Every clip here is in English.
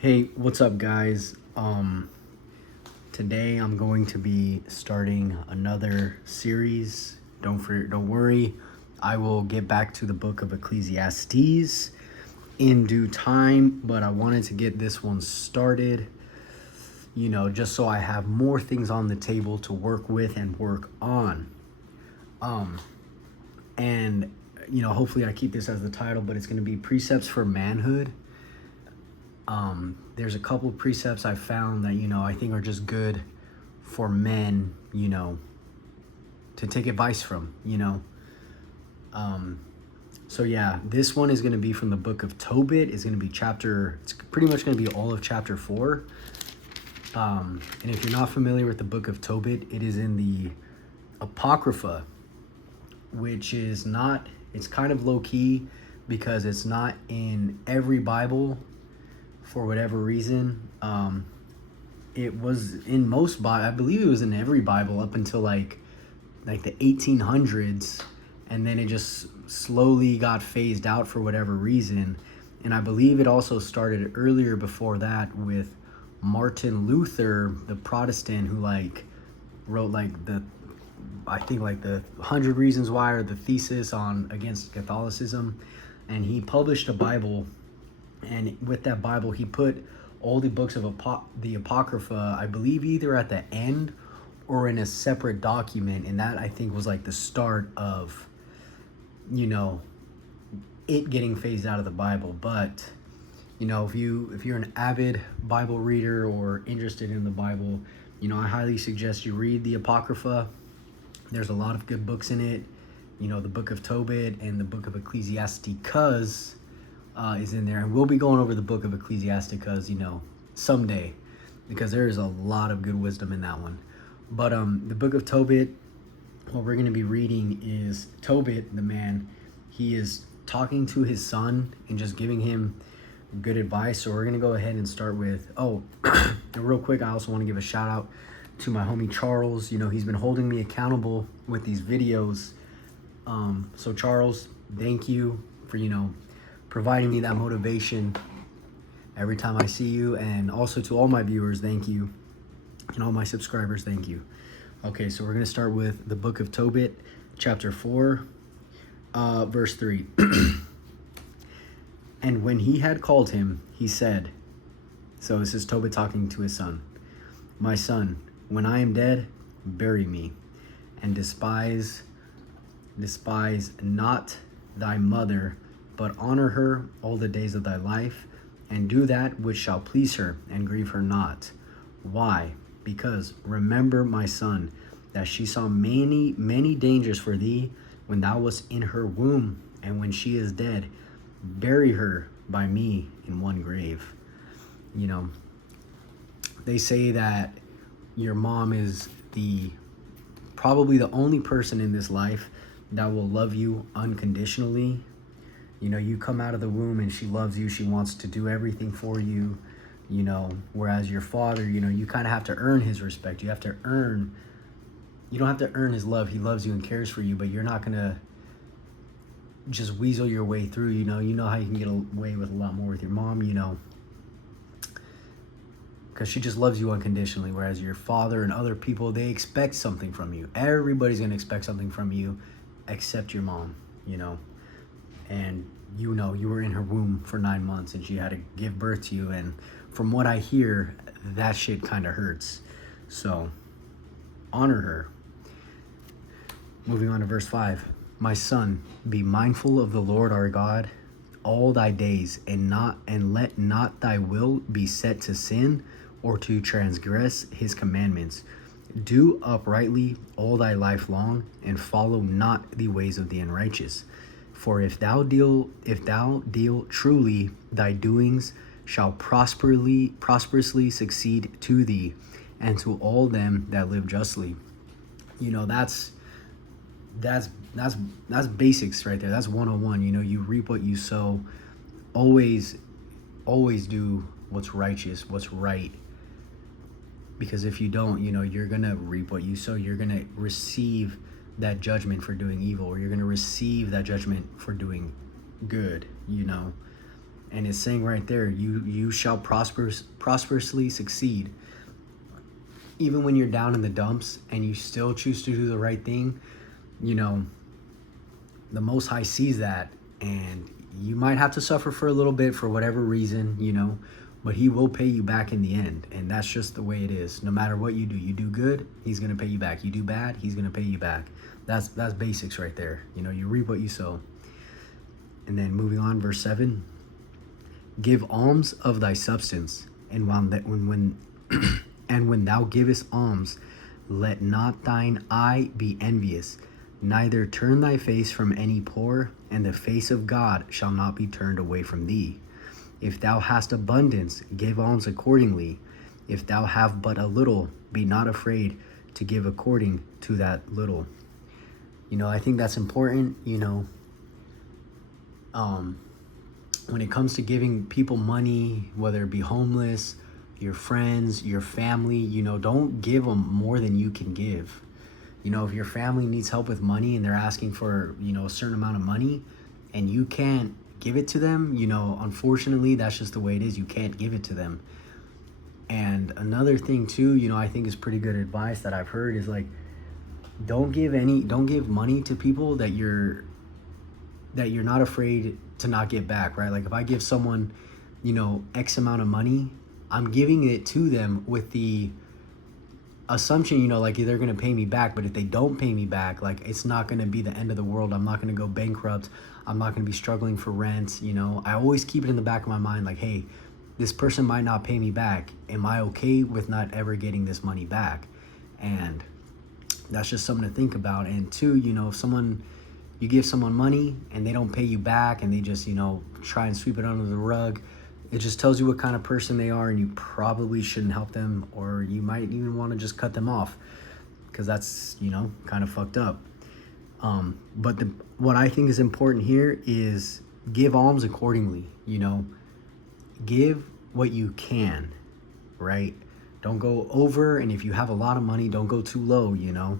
Hey, what's up, guys? Today I'm going to be starting another series. Don't worry. I will get back to the book of Ecclesiastes in due time, but I wanted to get this one started, just so I have more things on the table to work with and work on. And hopefully I keep this as the title, but it's going to be Precepts for Manhood. There's a couple of precepts I found that, I think are just good for men, to take advice from, So yeah, this one is going to be from the book of Tobit. It's pretty much going to be all of chapter 4. And if you're not familiar with the book of Tobit, it is in the Apocrypha, which is not, it's kind of low key because it's not in every Bible for whatever reason. It was in most I believe it was in every Bible up until like the 1800s, and then it just slowly got phased out for whatever reason. And I believe it also started earlier before that with Martin Luther, the Protestant, who wrote the 100 Reasons Why, or the thesis on against Catholicism, and he published a Bible. And with that Bible, he put all the books of the Apocrypha, I believe, either at the end or in a separate document. And that, I think, was like the start of, it getting phased out of the Bible. But, if you're an avid Bible reader or interested in the Bible, I highly suggest you read the Apocrypha. There's a lot of good books in it. The book of Tobit and the book of Ecclesiasticus is in there, and we'll be going over the book of Ecclesiasticus, someday, because there is a lot of good wisdom in that one. But the book of Tobit, what we're going to be reading is Tobit, the man. He is talking to his son and just giving him good advice. So we're going to go ahead and start with, and real quick, I also want to give a shout out to my homie Charles. He's been holding me accountable with these videos. So Charles, thank you for, providing me that motivation every time I see you. And also to all my viewers, thank you. And all my subscribers, thank you. Okay, so we're going to start with the book of Tobit, chapter 4, verse 3. And when he had called him, he said, so this is Tobit talking to his son, "My son, when I am dead, bury me, and despise not thy mother, but honor her all the days of thy life, and do that which shall please her, and grieve her not. Why? Because remember, my son, that she saw many, many dangers for thee when thou wast in her womb, and when she is dead, bury her by me in one grave." They say that your mom is probably the only person in this life that will love you unconditionally. You come out of the womb and she loves you. She wants to do everything for you, whereas your father, you kind of have to earn his respect. You don't have to earn his love. He loves you and cares for you, but you're not going to just weasel your way through. You know how you can get away with a lot more with your mom, because she just loves you unconditionally, whereas your father and other people, they expect something from you. Everybody's going to expect something from you except your mom, and you were in her womb for 9 months and she had to give birth to you, and from what I hear, that shit kind of hurts. So honor her. Moving on to verse 5. "My son, be mindful of the Lord our God all thy days, and let not thy will be set to sin, or to transgress his commandments. Do uprightly all thy life long, and follow not the ways of the unrighteous. For if thou deal truly, thy doings shall prosperously succeed to thee, and to all them that live justly." That's basics right there. That's 101. You reap what you sow. Always do what's righteous, what's right. Because if you don't, you're going to reap what you sow. You're going to receive that judgment for doing evil, or you're going to receive that judgment for doing good, And it's saying right there, you shall prosperously succeed. Even when you're down in the dumps and you still choose to do the right thing, you know, the Most High sees that, and you might have to suffer for a little bit for whatever reason, you know, but he will pay you back in the end. And that's just the way it is. No matter what you do good, he's going to pay you back. You do bad, he's going to pay you back. That's basics right there. You know, you reap what you sow. And then moving on, verse 7, give alms of thy substance, and when thou givest alms, let not thine eye be envious, neither turn thy face from any poor, and the face of God shall not be turned away from thee. If thou hast abundance, give alms accordingly. If thou have but a little, be not afraid to give according to that little. You know, I think that's important, you know. When it comes to giving people money, whether it be homeless, your friends, your family, you know, don't give them more than you can give. You know, if your family needs help with money and they're asking for, you know, a certain amount of money and you can't give it to them, you know, unfortunately, that's just the way it is. You can't give it to them. And another thing too, you know, I think is pretty good advice that I've heard is like, don't give money to people that you're not afraid to not get back, right? Like if I give someone, you know, X amount of money, I'm giving it to them with the assumption, you know, like they're going to pay me back. But if they don't pay me back, like it's not going to be the end of the world. I'm not going to go bankrupt. I'm not going to be struggling for rent. You know, I always keep it in the back of my mind, like, hey, this person might not pay me back. Am I okay with not ever getting this money back? And that's just something to think about. And two, you know, if you give someone money and they don't pay you back and they just, you know, try and sweep it under the rug, it just tells you what kind of person they are, and you probably shouldn't help them, or you might even want to just cut them off, because that's, you know, kind of fucked up. But what I think is important here is give alms accordingly, you know, give what you can, right? Don't go over, and if you have a lot of money, don't go too low, you know.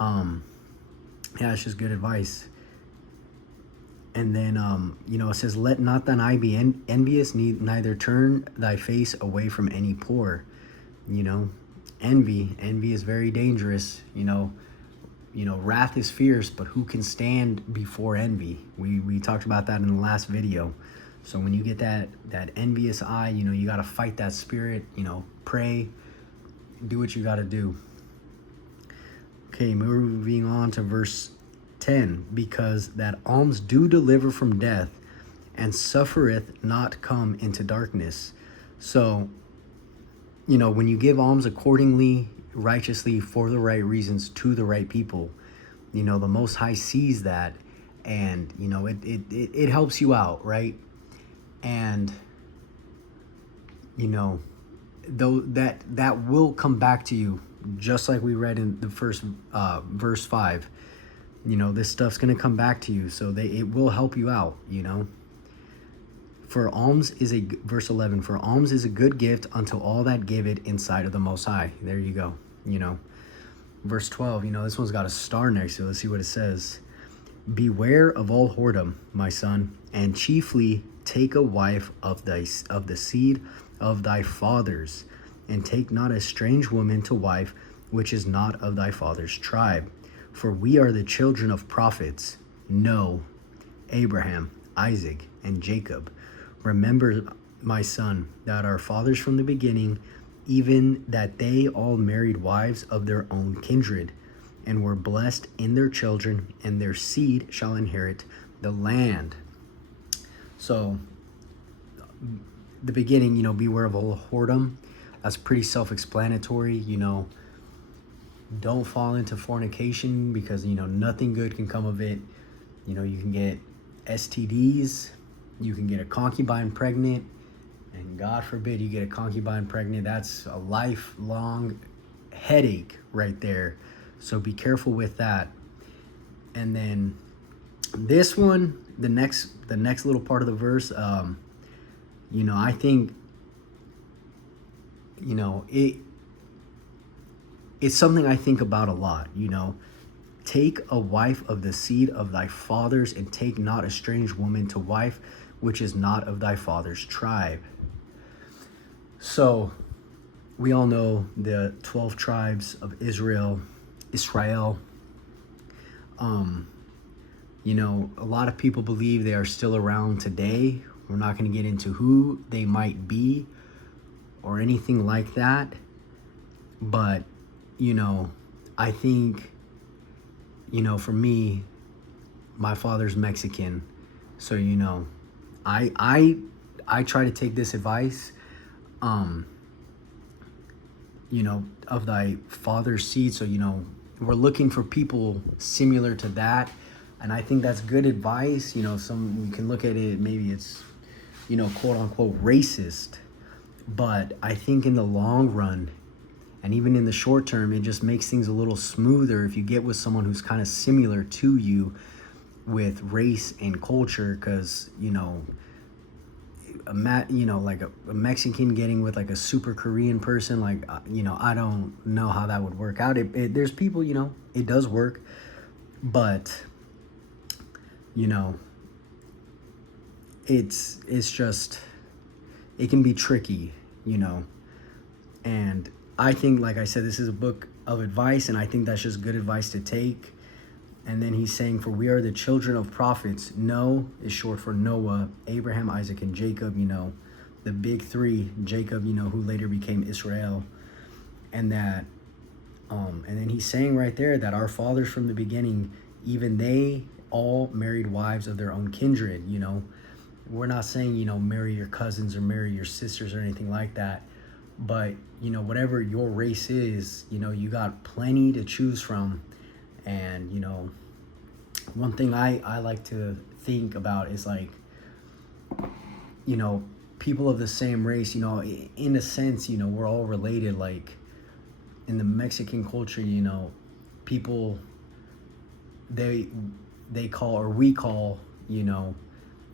Yeah, it's just good advice. And then, you know, it says, let not thine eye be envious, neither turn thy face away from any poor. You know, envy is very dangerous. You know, wrath is fierce, but who can stand before envy? We talked about that in the last video. So when you get that envious eye, you know, you got to fight that spirit, you know, pray, do what you got to do. Okay, moving on to verse 10, because that alms do deliver from death, and suffereth not come into darkness. So, you know, when you give alms accordingly, righteously, for the right reasons, to the right people, you know, the Most High sees that, and, you know, it helps you out, right? And, you know, though that will come back to you, just like we read in the first verse 5. You know, this stuff's going to come back to you, so it will help you out, you know. Verse 11, for alms is a good gift unto all that give it in sight of the Most High. There you go, you know. Verse 12, you know, this one's got a star next to it. Let's see what it says. Beware of all whoredom, my son, and chiefly take a wife of the seed of thy fathers, and take not a strange woman to wife, which is not of thy father's tribe. For we are the children of prophets, Noah, Abraham, Isaac, and Jacob. Remember, my son, that our fathers from the beginning, even that they all married wives of their own kindred, and were blessed in their children, and their seed shall inherit the land. So, the beginning, you know, beware of all whoredom. That's pretty self-explanatory, you know. Don't fall into fornication, because, you know, nothing good can come of it. You know, you can get STDs, you can get a concubine pregnant, and God forbid you get a concubine pregnant. That's a lifelong headache right there. So be careful with that. And then this one, the next little part of the verse, you know, I think, you know, it's something I think about a lot, you know. Take a wife of the seed of thy fathers, and take not a strange woman to wife, which is not of thy father's tribe. So we all know the 12 tribes of Israel. A lot of people believe they are still around today. We're not going to get into who they might be or anything like that. But, I think, for me, my father's Mexican. So, I try to take this advice, of thy father's seed. So, we're looking for people similar to that. And I think that's good advice. You can look at it, maybe it's, quote unquote racist. But I think in the long run, and even in the short term, it just makes things a little smoother if you get with someone who's kind of similar to you with race and culture. Because, like a Mexican getting with like a super Korean person, like, I don't know how that would work out. There's people, it does work. But, it's just, it can be tricky, and I think, like I said, this is a book of advice, and I think that's just good advice to take. And then he's saying, for we are the children of prophets. No is short for Noah, Abraham, Isaac, and Jacob, the big three. Jacob, who later became Israel. And that, and then he's saying right there that our fathers from the beginning, even they all married wives of their own kindred. We're not saying, marry your cousins or marry your sisters or anything like that. But, whatever your race is, you got plenty to choose from. And, one thing I like to think about is like, people of the same race, in a sense, we're all related. Like in the Mexican culture, people, they call, or we call,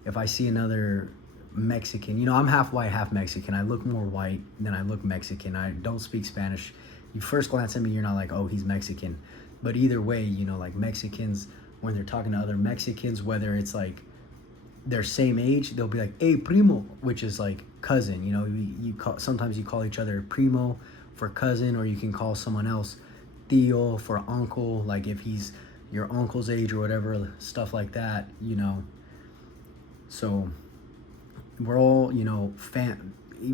if I see another Mexican, I'm half white, half Mexican. I look more white than I look Mexican. I don't speak Spanish. You first glance at me, you're not like, oh, he's Mexican. But either way, like Mexicans, when they're talking to other Mexicans, whether it's like their same age, they'll be like, hey, primo, which is like cousin. Sometimes you call each other primo for cousin, or you can call someone else tío for uncle, like if he's your uncle's age or whatever, stuff like that, So we're all,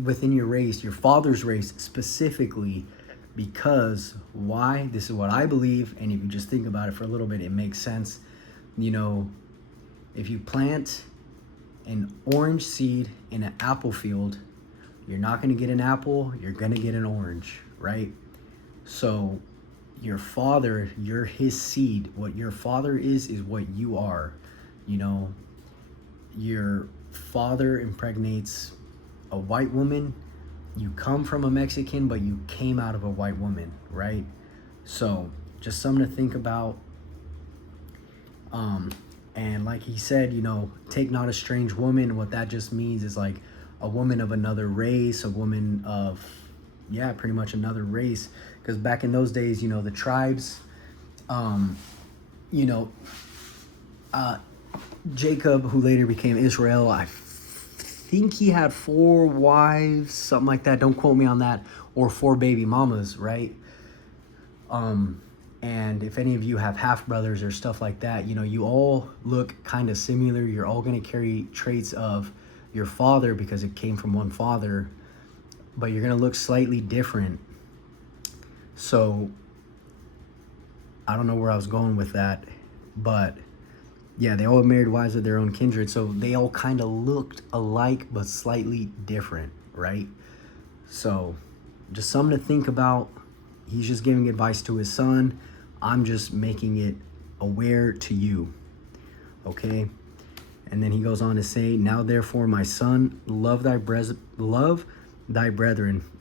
within your race, your father's race specifically, because why? This is what I believe, and if you just think about it for a little bit, it makes sense. If you plant an orange seed in an apple field, you're not going to get an apple, you're going to get an orange, right? So your father, you're his seed. What your father is what you are. Your father impregnates a white woman. You come from a Mexican, but you came out of a white woman, right? So just something to think about. And like he said, take not a strange woman. What that just means is like a woman of another race, a woman of, pretty much another race. Because back in those days, the tribes, Jacob, who later became Israel, I think he had 4 wives, something like that. Don't quote me on that. Or 4 baby mamas, right? And if any of you have half brothers or stuff like that, you all look kind of similar. You're all going to carry traits of your father because it came from one father, but you're going to look slightly different. So I don't know where I was going with that, but they all married wives of their own kindred. So they all kind of looked alike, but slightly different, right? So just something to think about. He's just giving advice to his son. I'm just making it aware to you. Okay? And then he goes on to say, now therefore, my son, love thy brethren,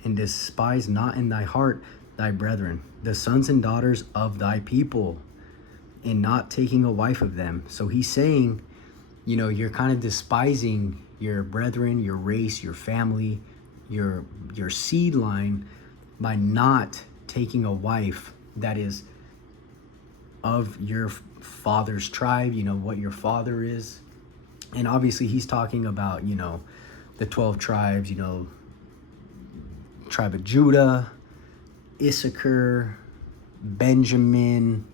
and despise not in thy heart thy brethren, the sons and daughters of thy people, in not taking a wife of them. So he's saying, you're kind of despising your brethren, your race, your family, your seed line by not taking a wife that is of your father's tribe, what your father is. And obviously he's talking about, the 12 tribes, tribe of Judah, Issachar, Benjamin,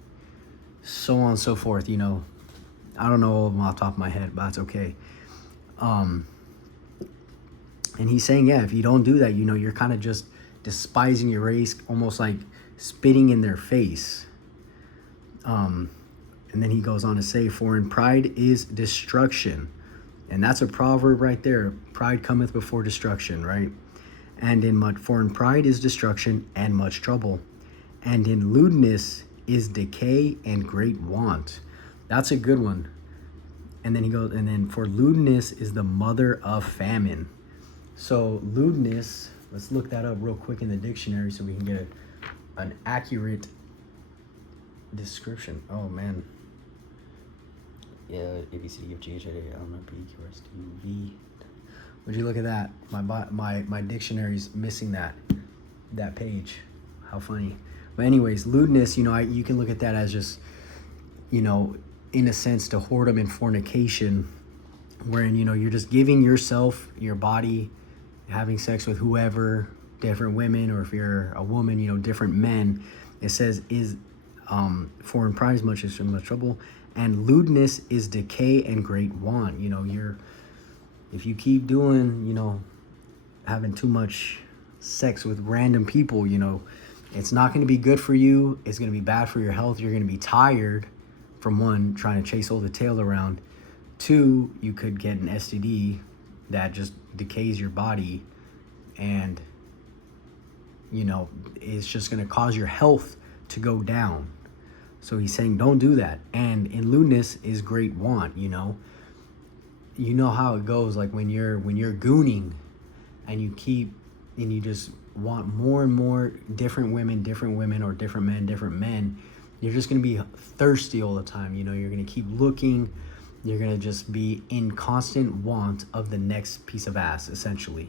so on and so forth. I don't know all of them off the top of my head, but that's okay. And he's saying, yeah, if you don't do that, you're kind of just despising your race, almost like spitting in their face. And then he goes on to say, for in pride is destruction. And that's a proverb right there. Pride cometh before destruction, right? And for in pride is destruction and much trouble. And in lewdness is decay and great want. That's a good one. And then he goes, and then for lewdness is the mother of famine. So lewdness, let's look that up real quick in the dictionary so we can get an accurate description. Oh man. Yeah, ABCDFGHIJLMNOP. Would you look at that? My dictionary's missing that page. How funny. But anyways, lewdness, you can look at that as just, in a sense, to whoredom and fornication, wherein, you're just giving yourself, your body, having sex with whoever, different women, or if you're a woman, different men. It says for in pride is much trouble, and lewdness is decay and great want. If you keep doing, having too much sex with random people, it's not going to be good for you. It's going to be bad for your health. You're going to be tired from one, trying to chase all the tail around. Two, you could get an STD that just decays your body and, it's just going to cause your health to go down. So he's saying, don't do that. And in lewdness is great want, You know how it goes, like when you're gooning and you just want more and more different women, or different men, you're just going to be thirsty all the time. You're going to keep looking. You're going to just be in constant want of the next piece of ass, essentially,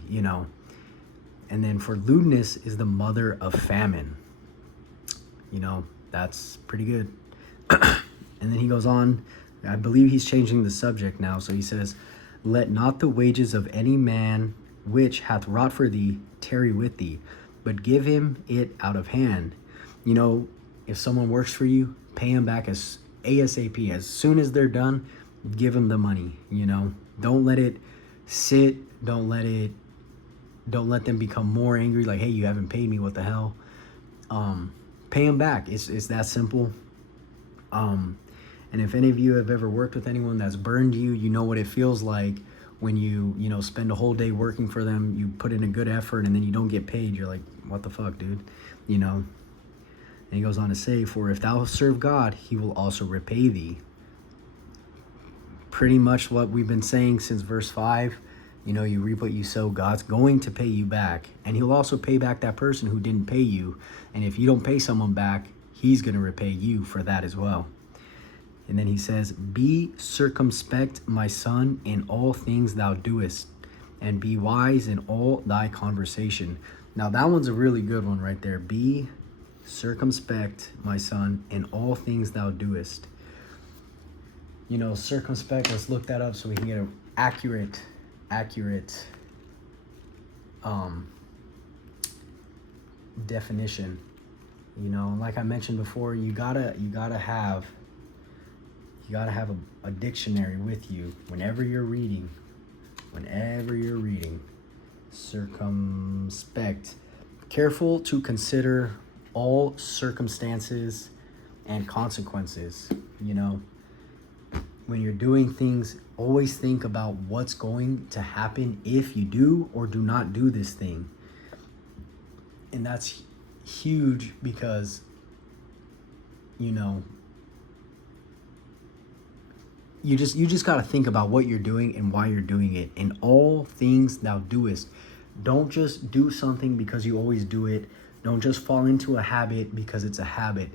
And then for lewdness is the mother of famine. That's pretty good. And then he goes on, I believe he's changing the subject now. So he says, let not the wages of any man which hath wrought for thee tarry with thee, but give him it out of hand. If someone works for you, pay him back as ASAP. As soon as they're done, give them the money. Don't let it sit. Don't let them become more angry. Like, hey, you haven't paid me. What the hell? Pay them back. It's that simple. And if any of you have ever worked with anyone that's burned you, you know what it feels like when you spend a whole day working for them, you put in a good effort, and then you don't get paid. You're like, what the fuck, dude? And he goes on to say, for if thou serve God, he will also repay thee. Pretty much what we've been saying since verse 5. You reap what you sow. God's going to pay you back. And he'll also pay back that person who didn't pay you. And if you don't pay someone back, he's going to repay you for that as well. And then he says, be circumspect, my son, in all things thou doest, and be wise in all thy conversation. Now that one's a really good one right there. Be circumspect, my son, in all things thou doest. Circumspect, let's look that up so we can get an accurate definition. Like I mentioned before, you gotta have a dictionary with you whenever you're reading. Circumspect, careful to consider all circumstances and consequences. When you're doing things, always think about what's going to happen if you do or do not do this thing. And that's huge because, you just got to think about what you're doing and why you're doing it. In all things thou doest. Don't just do something because you always do it. Don't just fall into a habit because it's a habit.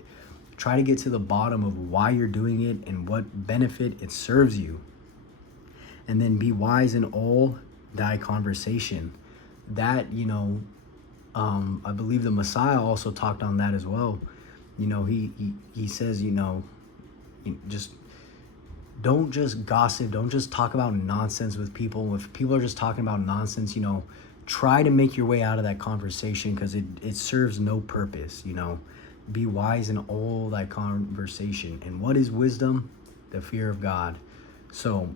Try to get to the bottom of why you're doing it and what benefit it serves you. And then be wise in all thy conversation. That, I believe the Messiah also talked on that as well. He says, just don't just gossip. Don't just talk about nonsense with people. If people are just talking about nonsense, try to make your way out of that conversation, because it serves no purpose. Be wise in all thy conversation. And what is wisdom? The fear of God. So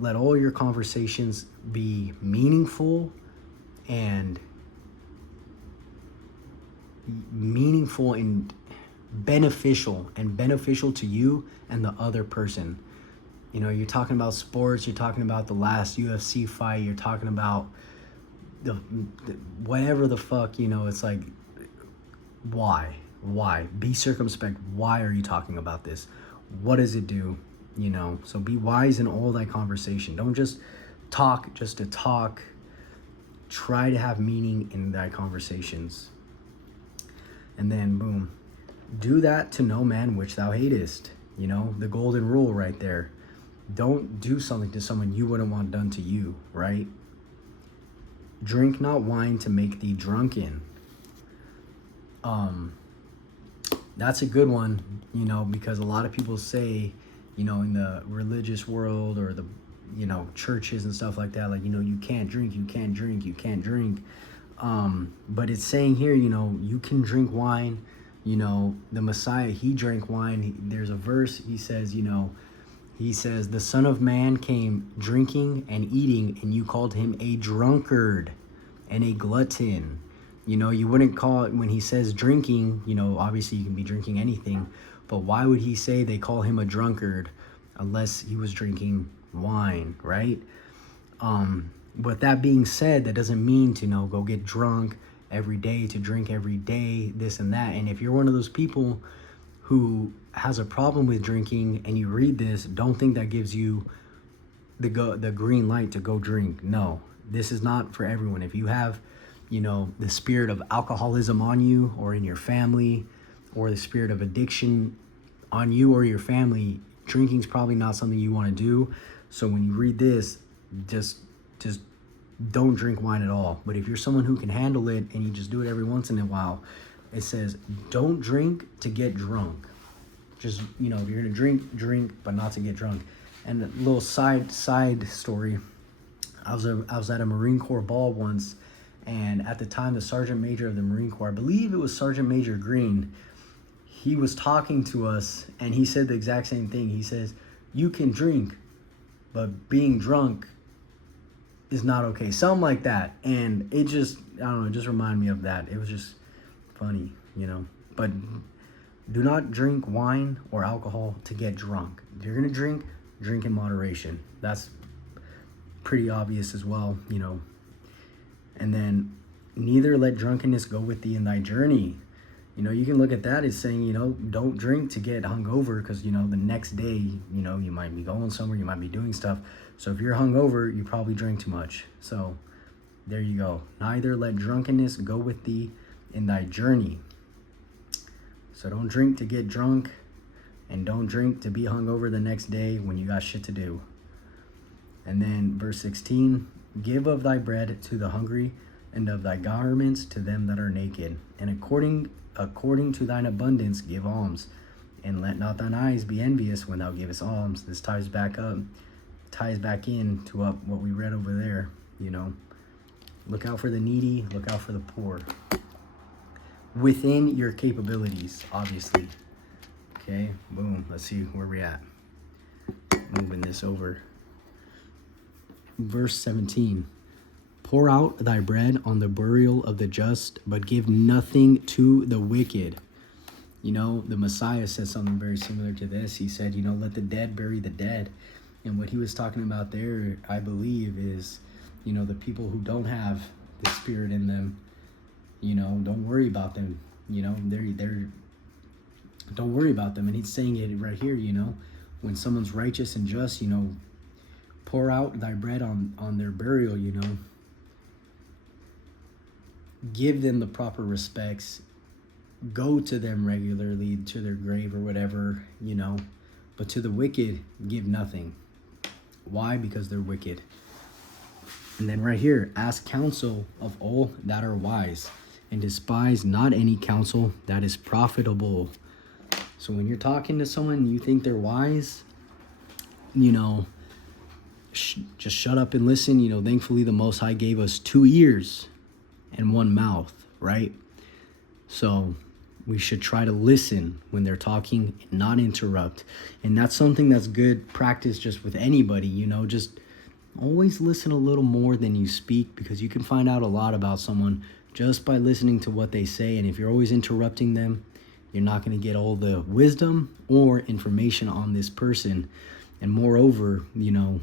let all your conversations be meaningful and beneficial to you and the other person. You're talking about sports, you're talking about the last UFC fight, you're talking about the whatever the fuck, it's like, why be circumspect? Why are you talking about this? What does it do? So be wise in all thy conversation. Don't just talk just to talk. Try to have meaning in thy conversations. And then boom, do that to no man which thou hatest. The golden rule right there. Don't do something to someone you wouldn't want done to you, right? Drink not wine to make thee drunken. That's a good one, because a lot of people say, in the religious world or the, churches and stuff like that, like, you can't drink. But it's saying here, you can drink wine. The Messiah, he drank wine. There's a verse, he says, the Son of Man came drinking and eating, and you called him a drunkard and a glutton. You wouldn't call it, when he says drinking, obviously you can be drinking anything, but why would he say they call him a drunkard unless he was drinking wine, right? But that being said, that doesn't mean to go get drunk every day, to drink every day, this and that. And if you're one of those people who has a problem with drinking and you read this, don't think that gives you the green light to go drink. No, this is not for everyone. If you have, the spirit of alcoholism on you or in your family, or the spirit of addiction on you or your family, drinking's probably not something you want to do. So when you read this, just don't drink wine at all. But if you're someone who can handle it and you just do it every once in a while, it says don't drink to get drunk. Just, if you're gonna drink, but not to get drunk. And a little side story, I was at a Marine Corps ball once, and at the time the Sergeant Major of the Marine Corps, I believe it was Sergeant Major Green, he was talking to us, and he said the exact same thing. He says, you can drink, but being drunk is not okay. Something like that. And it just, I don't know, it just reminded me of that. It was just funny, But do not drink wine or alcohol to get drunk. If you're going to drink in moderation. That's pretty obvious as well, And then, neither let drunkenness go with thee in thy journey. You can look at that as saying, don't drink to get hungover, because, the next day, you might be going somewhere, you might be doing stuff. So if you're hungover, you probably drank too much. So there you go. Neither let drunkenness go with thee in thy journey. So don't drink to get drunk, and don't drink to be hungover the next day when you got shit to do. And then verse 16, give of thy bread to the hungry, and of thy garments to them that are naked. And according to thine abundance give alms. And let not thine eyes be envious when thou givest alms. This ties back in to what we read over there, Look out for the needy, look out for the poor. Within your capabilities, obviously. Okay, boom. Let's see where we're at. Moving this over. Verse 17. Pour out thy bread on the burial of the just, but give nothing to the wicked. The Messiah said something very similar to this. He said, let the dead bury the dead. And what he was talking about there, I believe, is, the people who don't have the Spirit in them, don't worry about them. They're don't worry about them. And he's saying it right here, when someone's righteous and just, pour out thy bread on their burial, give them the proper respects, go to them regularly to their grave or whatever, but to the wicked, give nothing. Why? Because they're wicked. And then right here, ask counsel of all that are wise, and despise not any counsel that is profitable. So when you're talking to someone and you think they're wise, you know, just shut up and listen. You know, thankfully the Most High gave us 2 ears and 1 mouth, right? So we should try to listen when they're talking and not interrupt. And that's something that's good practice just with anybody, you know, just always listen a little more than you speak, because you can find out a lot about someone just by listening to what they say. And if you're always interrupting them, you're not going to get all the wisdom or information on this person. And moreover, you know,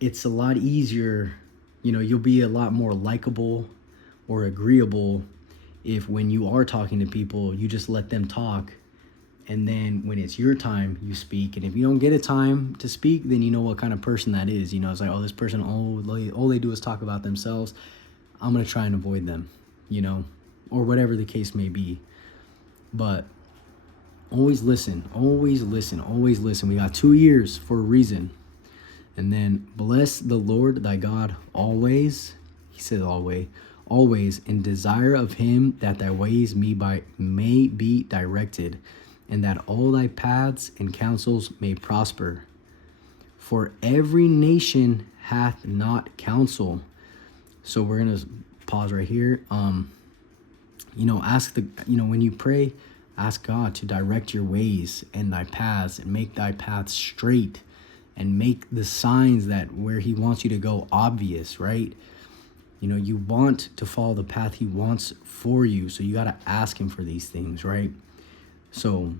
it's a lot easier, you know, you'll be a lot more likable or agreeable if when you are talking to people, you just let them talk. And then when it's your time, you speak. And if you don't get a time to speak, then you know what kind of person that is. You know, it's like, oh, this person, all they do is talk about themselves. I'm going to try and avoid them, you know, or whatever the case may be. But always listen, always listen, always listen. We got 2 ears for a reason. And then bless the Lord thy God always. He says always in desire of him that thy ways may be directed, and that all thy paths and counsels may prosper. For every nation hath not counsel. So we're going to pause right here. You know, when you pray, ask God to direct your ways and thy paths, and make thy paths straight, and make the signs that where he wants you to go obvious, right? You know, you want to follow the path he wants for you. So you got to ask him for these things, right? So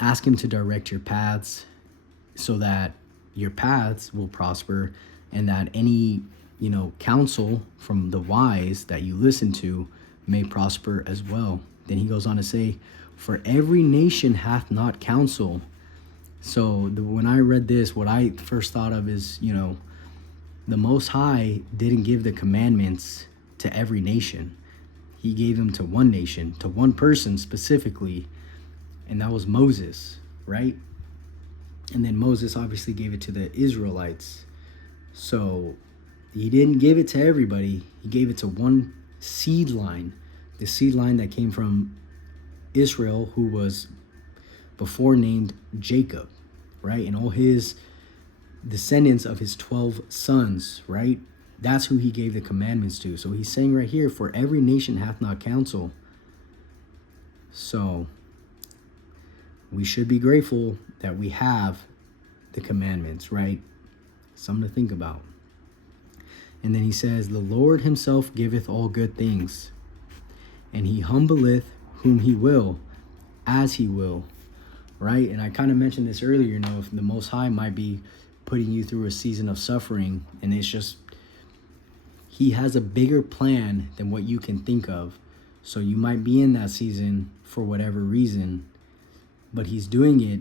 ask him to direct your paths so that your paths will prosper, and that any, you know, counsel from the wise that you listen to may prosper as well. Then he goes on to say, for every nation hath not counsel. So when I read this, what I first thought of is, you know, the Most High didn't give the commandments to every nation. He gave them to one nation, to one person specifically, and that was Moses, right? And then Moses obviously gave it to the Israelites. So he didn't give it to everybody. He gave it to one seed line, the seed line that came from Israel, who was before named Jacob, right? And all his descendants of his 12 sons, right? That's who he gave the commandments to. So he's saying right here, for every nation hath not counsel. So we should be grateful that we have the commandments, right? Something to think about. And then he says, the Lord himself giveth all good things, and he humbleth whom he will, as he will, right? And I kind of mentioned this earlier, you know, if the Most High might be putting you through a season of suffering, and it's just, he has a bigger plan than what you can think of. So you might be in that season for whatever reason, but he's doing it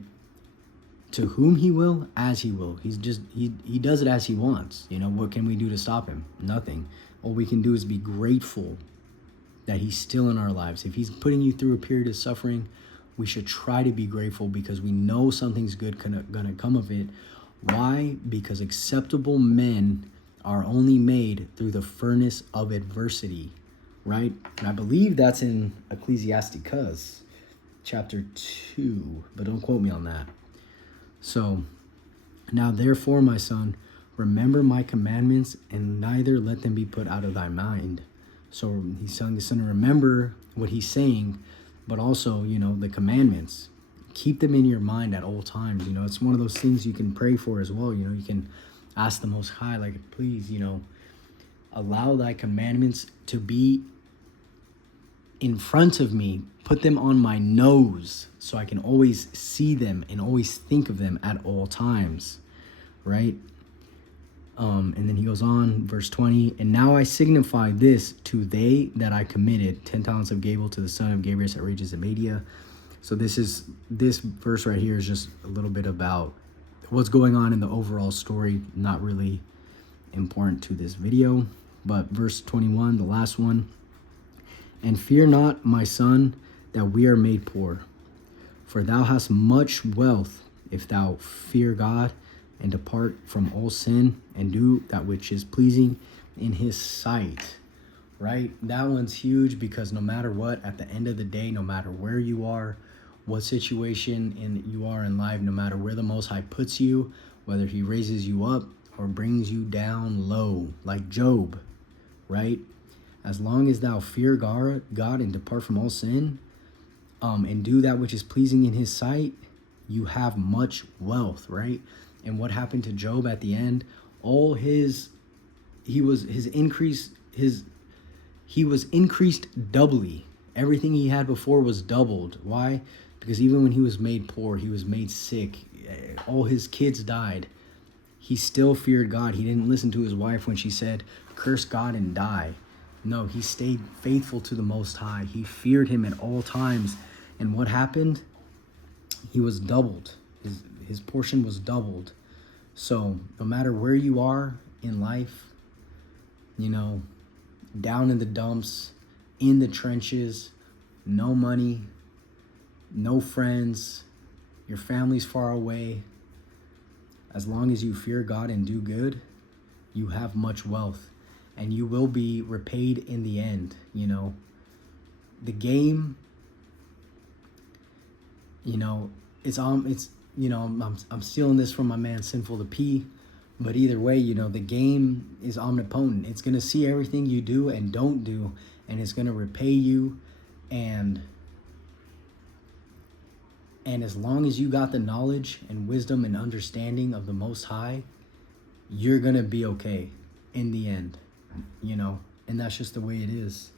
to whom he will, as he will. He does it as he wants. You know, what can we do to stop him? Nothing. All we can do is be grateful that he's still in our lives. If he's putting you through a period of suffering, we should try to be grateful, because we know something's good gonna come of it. Why? Because acceptable men are only made through the furnace of adversity, right? And I believe that's in Ecclesiasticus chapter 2, but don't quote me on that. So, now therefore, my son, remember my commandments, and neither let them be put out of thy mind. So he's telling the son to remember what he's saying, but also, you know, the commandments. Keep them in your mind at all times. You know, it's one of those things you can pray for as well. You know, you can ask the Most High, like, please, you know, allow thy commandments to be in front of me. Put them on my nose so I can always see them and always think of them at all times, right? And then he goes on, verse 20, and now I signify this to they that I committed 10 talents of Gabel to the son of Gabriel at Rages of Media. So this verse right here is just a little bit about what's going on in the overall story, not really important to this video. But verse 21, the last one, and fear not, my son, that we are made poor, for thou hast much wealth if thou fear God, and depart from all sin, and do that which is pleasing in his sight, right? That one's huge, because no matter what, at the end of the day, no matter where you are, what situation you are in life, no matter where the Most High puts you, whether he raises you up or brings you down low, like Job, right? As long as thou fear God and depart from all sin, and do that which is pleasing in his sight, you have much wealth, right? And what happened to Job at the end? He was increased doubly. Everything he had before was doubled. Why? Because even when he was made poor, he was made sick, all his kids died, he still feared God. He didn't listen to his wife when she said, curse God and die. No, he stayed faithful to the Most High. He feared him at all times. And what happened? He was doubled. His portion was doubled. So no matter where you are in life, down in the dumps, in the trenches, no money, no friends, your family's far away, as long as you fear God and do good, you have much wealth, and you will be repaid in the end. The game, I'm stealing this from my man Sinful the P, but either way, the game is omnipotent. It's going to see everything you do and don't do, and it's going to repay you. And as long as you got the knowledge and wisdom and understanding of the Most High, you're going to be okay in the end, and that's just the way it is.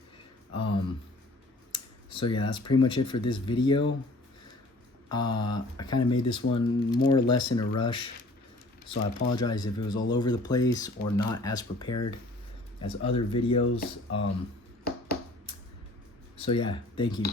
So yeah, that's pretty much it for this video. I kind of made this one more or less in a rush, so I apologize if it was all over the place or not as prepared as other videos. So yeah, thank you.